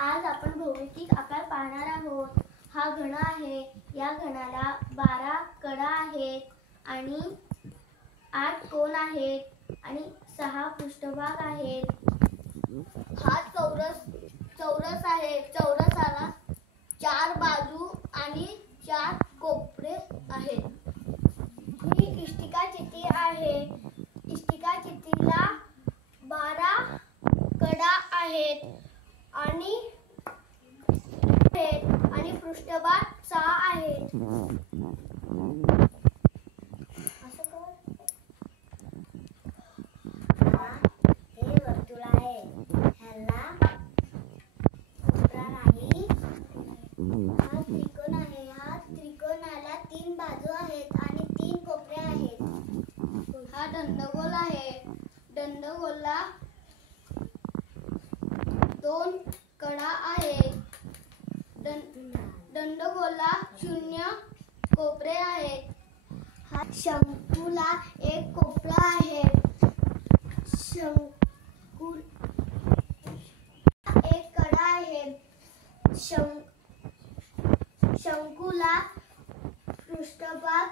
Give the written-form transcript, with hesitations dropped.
आज आपण भौमितिक आकार पाहणार आहोत। हा घन आहे। या घनाला 12 कडा आहेत आणि 8 कोन आहेत आणि 6 पृष्ठभाग आहेत। हा चौरस आहे। चौरसाला 4 बाजू आणि 4 कोपरे आहेत। ही इष्टिकाचित्ती आहे। इष्टिकाचित्तीला 12 कडा आहेत आणि पृष्ठभाग 6 आहेत। हे वर्तुळ आहे। ह्याला कोपरा नाही। हा त्रिकोण आहे। हा त्रिकोणाला 3 बाजू आहेत आणि 3 कोपरे आहेत। हा दंडगोल आहे। दंडगोलला 2 कडा आहेत। दंडगोलला 0 कोपरे आहेत। हा शंकूला 1 कोपरा आहे। शंकूला 1 कडा आहे। शंकूला पृष्ठभाग